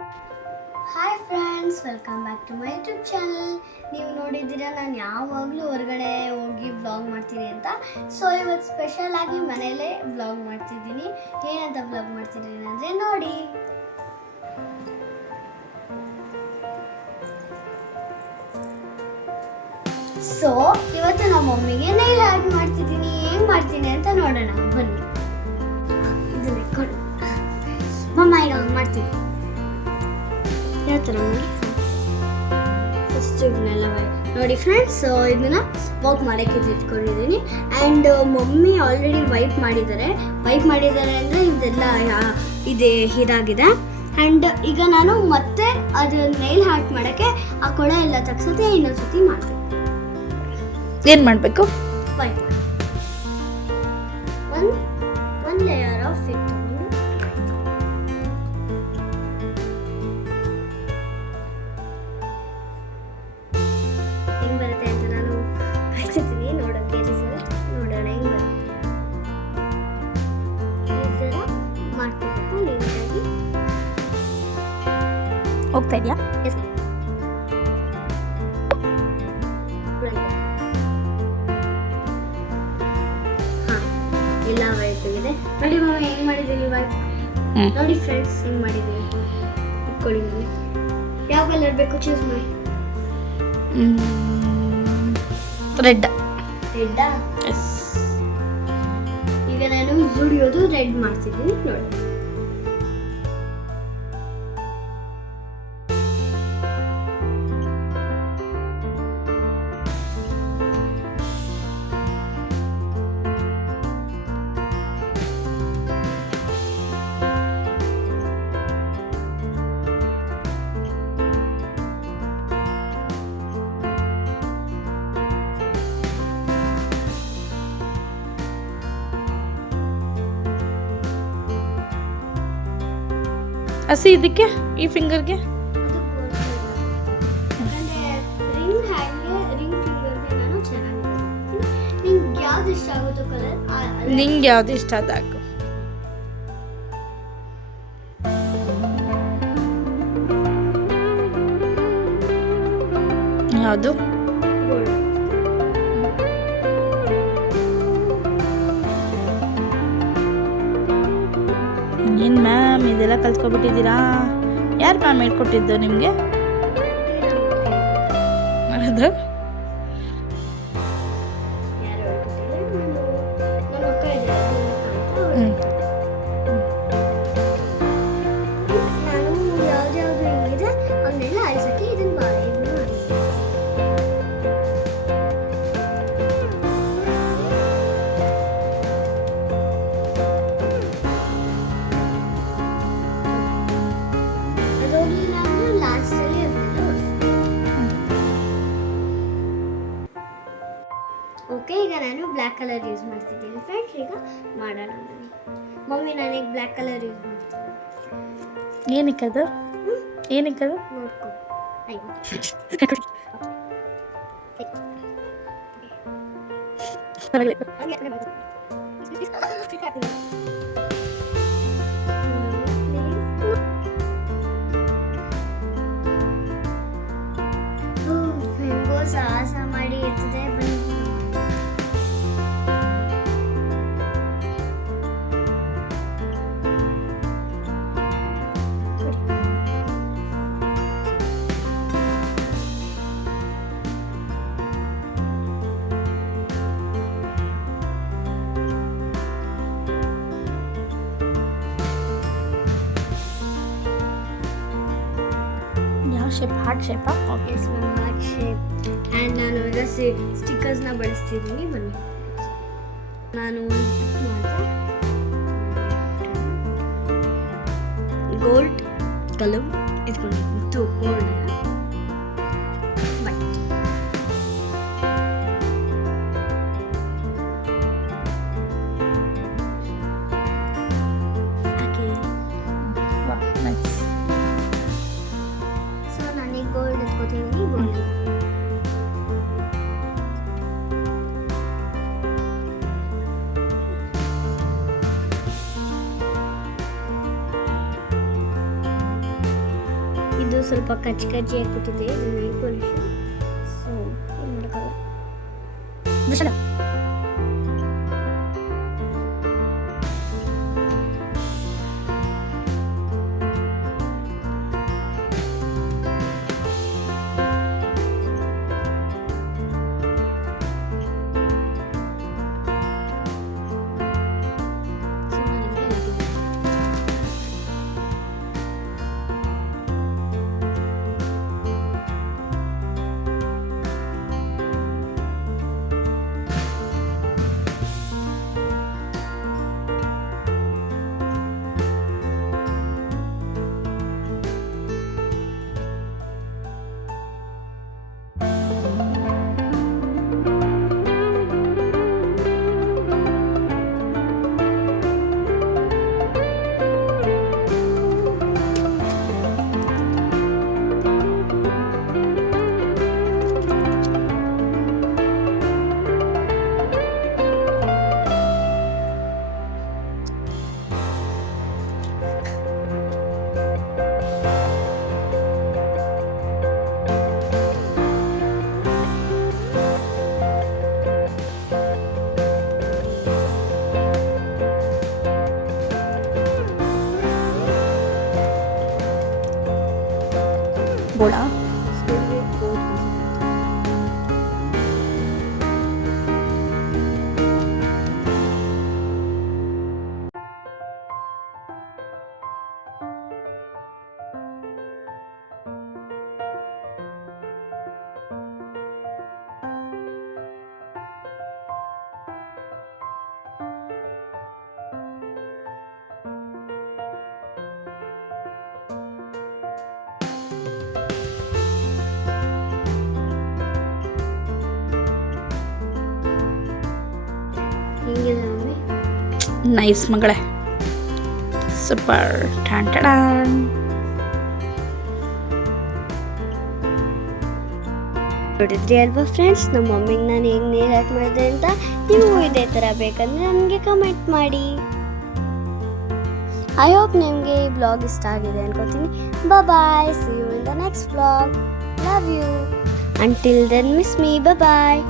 Hi friends, welcome back to my YouTube channel. ನೀವು ನೋಡಿದ್ದೀರಾ ನಾನು ಯಾವಾಗಲೂ ಹೊರಗಡೆ ಹೋಗಿ ವ್ಲಾಗ್ ಮಾಡ್ತೀನಿ ಅಂತ. ಸೊ ಇವತ್ತು ಸ್ಪೆಷಲ್ ಆಗಿ ಮನೆಯಲ್ಲೇ ವ್ಲಾಗ್ ಮಾಡ್ತಿದ್ದೀನಿ. ಏನಂತ ವ್ಲಾಗ್ ಮಾಡ್ತಿದ್ದೀನಿ ಅಂದರೆ ನೋಡಿ. ಸೊ ಇವತ್ತು ನಮ್ಮ ಮಮ್ಮಿಗೆ ನೈಲ್ ಆರ್ಟ್ ಮಾಡ್ತಿದ್ದೀನಿ. ಏನು ಮಾಡ್ತೀನಿ ಅಂತ ನೋಡೋಣ ಬನ್ನಿ. ಇದನ್ನೇ ಕೊಡು ಮಮ್ಮ, ಈಗ ಮಾಡ್ತೀನಿ. ಯಾವ ಥರ ಮಾಡಿ ಫಸ್ಟ್ ಇವನ್ನೆಲ್ಲ ನೋಡಿ ಫ್ರೆಂಡ್ಸ್. ಇದನ್ನ ವಾಕ್ ಮಾಡೋಕ್ಕೆ ಇಟ್ಕೊಂಡಿದ್ದೀನಿ. ಆ್ಯಂಡ್ ಮಮ್ಮಿ ಆಲ್ರೆಡಿ ವೈಪ್ ಮಾಡಿದ್ದಾರೆ ಅಂದರೆ ಇದೆಲ್ಲ ಇದಾಗಿದೆ. ಆ್ಯಂಡ್ ಈಗ ನಾನು ಮತ್ತೆ ಅದು ನೈಲ್ ಆರ್ಟ್ ಮಾಡೋಕ್ಕೆ ಆ ಕೊಳೆ ಎಲ್ಲ ತೆಗ್ಸೋತ್ತೆ ಇನ್ನೊಂದು ಸತಿ ಮಾಡ್ತೀನಿ. ಏನು ಮಾಡಬೇಕು? ವೈಪ್ ಒಂದು ಲೇಯರ್ ಆಫ್ ಇಟ್ ಹೆಂಗ್ ಬರುತ್ತೆ ಅಂತ ನಾನು ಕಾಯ್ತಿದ್ದೀನಿ ನೋಡೋಕ್ಕೆ. ರಿಸಲ್ಟ್ ನೋಡೋಣ ಹೆಂಗ್ ಬರುತ್ತೆ. ಈ ಥರ ಮಾಡ್ಕೋಬೇಕು ನೀಟಾಗಿ. ಹೋಗ್ತಾ ಇದೆಯಾ? ಹಾಂ, ಎಲ್ಲ ವೈಪ್ ಇದೆ ನೋಡಿ. ಮಾಮ ಹೆಂಗ್ ಮಾಡಿದ್ದೀನಿ ವೈಪ್ ನೋಡಿ ಫ್ರೆಂಡ್ಸ್, ಹೆಂಗ್ ಮಾಡಿದ್ದೀನಿ. ಇಟ್ಕೊಳ್ಳಿ ಮಮ್ಮಿ. ಯಾವ ಕಲರ್ ಬೇಕು ಚೂಸ್ ಮಾಡಿ. ರೆಡ್. ರೆಡ್ಡಾ? ಎಸ್. ಈಗ ನಾನು ಜುಡಿಯೋದು ರೆಡ್ ಮಾಡ್ತಿದ್ದೀನಿ ನೋಡಿ. ಹಸಿ ಇದಕ್ಕೆ ಈ ಫಿಂಗರ್ಗೆ ರಿಂಗ್ ಹ್ಯಾಂಡ್ಗೆ ರಿಂಗ್ ಫಿಂಗರ್ಗೆ ನಾನು ಚೆನ್ನಾಗಿ ಮಾಡ್ತೀನಿ. ನಿಂಗೆ ಯಾವ್ದು ಇಷ್ಟ ಆಗುತ್ತೋ ಕಲರ್ ನಿಂಗೆ ಯಾವ್ದು ಇಷ್ಟ ಅದು ಹಾಕು. ಯಾವುದು? ಏನು ಮ್ಯಾಮ್ ಇದೆಲ್ಲ ಕಲ್ತ್ಕೊಬಿಟ್ಟಿದ್ದೀರಾ? ಯಾರು ಮ್ಯಾಮ್ ಹೇಳ್ಕೊಟ್ಟಿದ್ದು ನಿಮಗೆ? ಹೌದು. ನಾನು ಯಾವ್ದ್ಯಾವ್ದು ಹೆಂಗಿದೆ ಅವನ್ನೆಲ್ಲ ಅಳಿಸಕ್ಕೆ ಇದನ್ನ ಅದೋಗ್ಲಿಲ್ಲ ಅಂದ್ರೆ ಲಾಸ್ಟಲ್ಲಿ ಅದನ್ನೆಲ್ಲ ಓಕೆ. ಈಗ ನಾನು ಬ್ಲ್ಯಾಕ್ ಕಲರ್ ಯೂಸ್ ಮಾಡ್ತಿದ್ದೀನಿ ಫ್ರೆಂಡ್ಸ್. ಈಗ ಮಾಡೋಣ ಬನ್ನಿ. ಮಮ್ಮಿ ನಾನೀಗ ಬ್ಲ್ಯಾಕ್ ಕಲರ್ ಯೂಸ್ ಮಾಡ್ತೀನಿ. ಏನಕ್ಕದು? ಏನಕ್ಕದು? ನೋಡ್ಕೊ. ಹೆಂಗೋ ಸಾಹಸ ಮಾಡಿ ಇರ್ತದೆ ಬನ್ನಿ. ಯಾವ ಶೇಪ್? ಹಾರ್ಟ್ ಶೇಪಾ? Okay. Yes ma'am, heart shape. And ನಾನು ಈಗ ಸ್ಟಿಕ್ಕರ್ಸ್ನ ಬಳಸ್ತಿದ್ದೀನಿ ಬನ್ನಿ. ನಾನು ಗೋಲ್ಡ್ ಕಲರ್ ಇಟ್ಕೊಂಡಿದ್ದು ಗೋಲ್ಡ್ ವೈಟ್. ಸೊ ನಾನೀಗ ಗೋಲ್ಡ್ ಎತ್ಕೋತೀನಿ. ಗೋಲ್ಡ್ ಇದು ಸ್ವಲ್ಪ ಕಚ್ಚಿ ಹಾಕ್ಬಿಟ್ಟಿದೆ, ಇದು ನೈಲ್ ಪಾಲಿಶ್. ಸೊ ಏನು ಮಾಡೋಕ್ಕಾಗಲ್ಲ. ಬೋಳ ಹೆಂಗಿದೆ ಮಮ್ಮಿ? ನೈಸ್ ಮಗಳೇ, ಸೂಪರ್. ಟಾನ್ ನೋಡಿದ್ರಿ ಅಲ್ವಾ ಫ್ರೆಂಡ್ಸ್, ನಮ್ಮ ಮಮ್ಮಿಗೆ ನಾನು ಹೇಗೆ ನೇಲ್ ಆರ್ಟ್ ಮಾಡಿದೆ ಅಂತ. ನೀವು ಇದೇ ಥರ ಬೇಕಂದ್ರೆ ನನಗೆ ಕಮೆಂಟ್ ಮಾಡಿ. ಐ ಹೋಪ್ ನಿಮಗೆ ಈ ಬ್ಲಾಗ್ ಇಷ್ಟ ಆಗಿದೆ ಅನ್ಕೋತೀನಿ. Bye, see you in the next blog. Love you. Until then miss me. Bye.